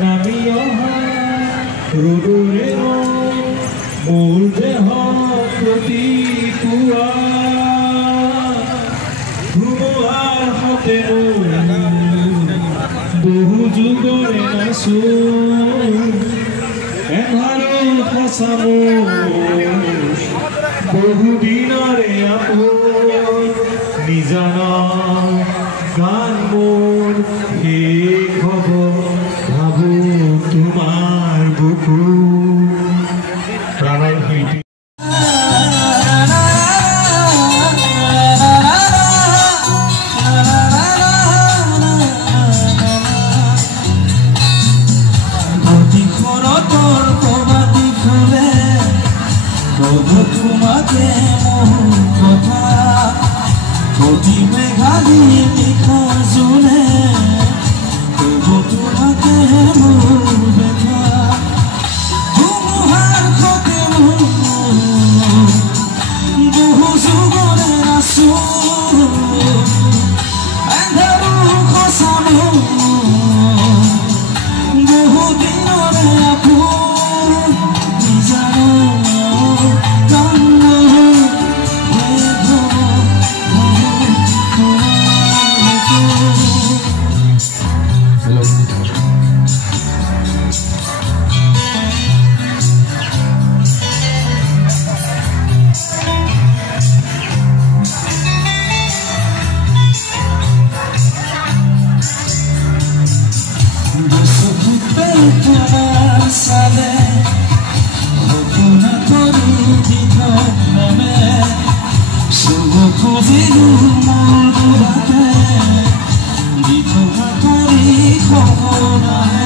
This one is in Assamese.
নামি অহা ৰ'দৰে মোৰ দেহ প্ৰতিপুৱা ধুমুহাৰ সতে বহু যুগৰে নাচো এন্ধাৰো সঁচা বহু দিনৰে আপোন নিজানা গান মোৰ শেষ হ'ব ভাবো তোমাৰ বুকু প্ৰাণৰ শিল্পী তোমাকে মোৰ কথা অতি মেঘালী নিশা জোনে তবু তোমাকে মোৰ দেখা ধুমুহাৰ সতে বহু যুগৰে আছো এন্ধাৰো সঁচা বহু দিনৰে আপোন নিজানো Di tengah hari kau